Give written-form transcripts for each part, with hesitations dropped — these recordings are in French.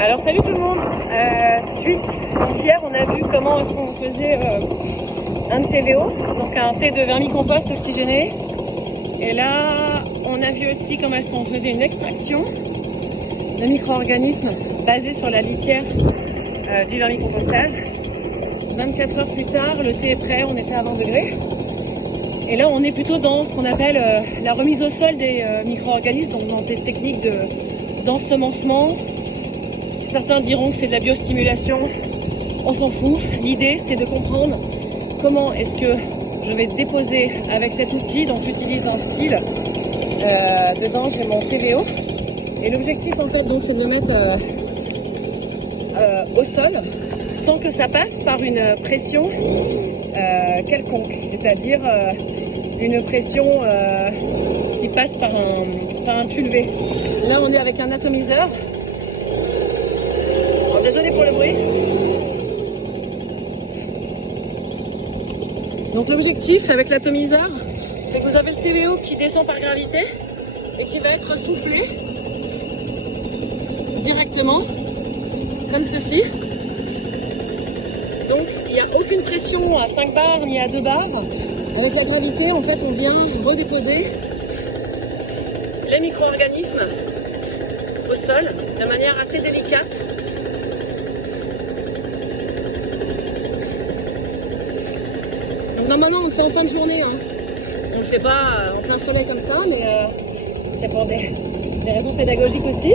Alors salut tout le monde. Donc hier on a vu comment est-ce qu'on faisait un TVO, donc un thé de vermicompost oxygéné. Et là on a vu aussi comment est-ce qu'on faisait une extraction de micro-organismes basée sur la litière du vermicompostage. 24 heures plus tard, le thé est prêt, on était à 20 degrés. Et là on est plutôt dans ce qu'on appelle la remise au sol des micro-organismes, donc dans des techniques d'ensemencement. Certains diront que c'est de la biostimulation, on s'en fout. L'idée c'est de comprendre comment est-ce que je vais déposer avec cet outil. Donc j'utilise un style, dedans j'ai mon TVO. Et l'objectif en fait donc c'est de le mettre au sol sans que ça passe par une pression quelconque, c'est-à-dire une pression qui passe par un pulvé. Là on est avec un atomiseur. Désolé pour le bruit. Donc l'objectif avec l'atomiseur, c'est que vous avez le TVO qui descend par gravité et qui va être soufflé directement, comme ceci. Donc il n'y a aucune pression à 5 bars ni à 2 bars. Avec la gravité, en fait, on vient redéposer les micro-organismes au sol de manière assez délicate. Normalement on le fait en fin de journée, hein. On ne le fait pas en plein soleil comme ça, mais c'est pour des raisons pédagogiques aussi.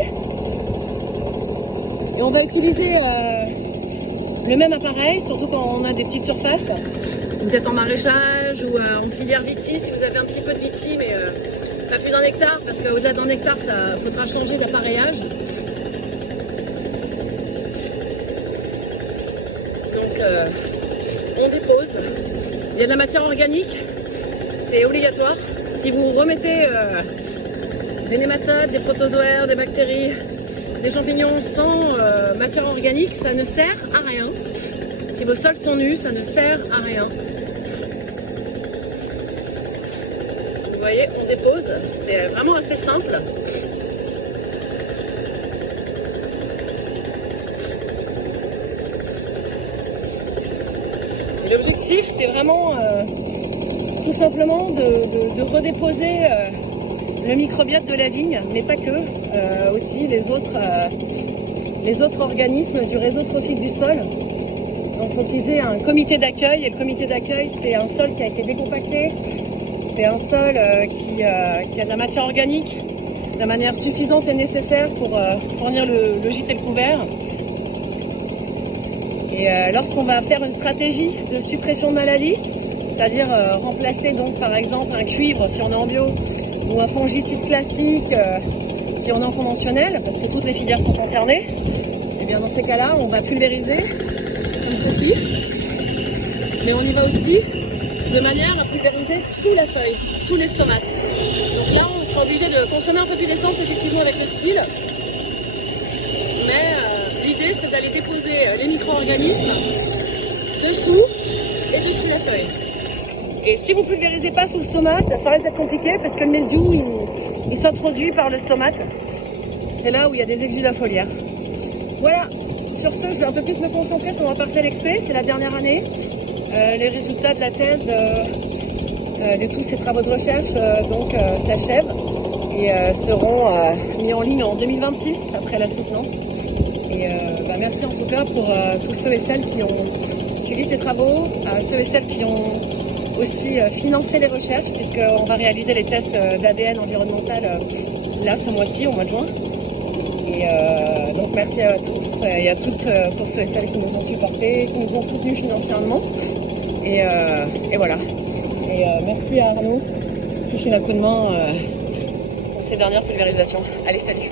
Et on va utiliser le même appareil, surtout quand on a des petites surfaces, peut-être en maraîchage ou en filière vitis, si vous avez un petit peu de vitis, mais pas plus d'un hectare, parce qu'au-delà d'un hectare, ça faudra changer d'appareillage. Donc on dépose. Il y a de la matière organique, c'est obligatoire. Si vous remettez des nématodes, des protozoaires, des bactéries, des champignons sans matière organique, ça ne sert à rien. Si vos sols sont nus, ça ne sert à rien. Vous voyez, on dépose, c'est vraiment assez simple. L'objectif, c'est vraiment tout simplement de redéposer le microbiote de la vigne, mais pas que, aussi les autres organismes du réseau trophique du sol. Donc il faut utiliser un comité d'accueil, et le comité d'accueil, c'est un sol qui a été décompacté, c'est un sol qui a de la matière organique de manière suffisante et nécessaire pour fournir le gîte et le couvert. Et lorsqu'on va faire une stratégie de suppression de maladies, c'est-à-dire remplacer donc par exemple un cuivre si on est en bio, ou un fongicide classique si on est en conventionnel, parce que toutes les filières sont concernées, et bien dans ces cas-là, on va pulvériser comme ceci, mais on y va aussi de manière à pulvériser sous la feuille, sous les stomates. Donc là, on sera obligé de consommer un peu plus d'essence effectivement avec le style, mais l'idée c'est d'aller déposer les micro-organismes dessous et dessus la feuille. Et si vous ne pulvérisez pas sous le stomate, ça risque d'être compliqué parce que le mildiou il s'introduit par le stomate. C'est là où il y a des exudats foliaires. Voilà, sur ce je vais un peu plus me concentrer sur ma parcelle expé, c'est la dernière année. Les résultats de la thèse de tous ces travaux de recherche s'achèvent et seront mis en ligne en 2026 après la soutenance. Et merci en tout cas pour tous ceux et celles qui ont suivi ces travaux, ceux et celles qui ont aussi financé les recherches, puisqu'on va réaliser les tests d'ADN environnemental là ce mois-ci, au mois de juin. Et donc merci à tous et à toutes pour ceux et celles qui nous ont supportés, qui nous ont soutenus financièrement. Et voilà. Et merci à Arnaud qui fait un coup de main pour ces dernières pulvérisations. Allez, salut!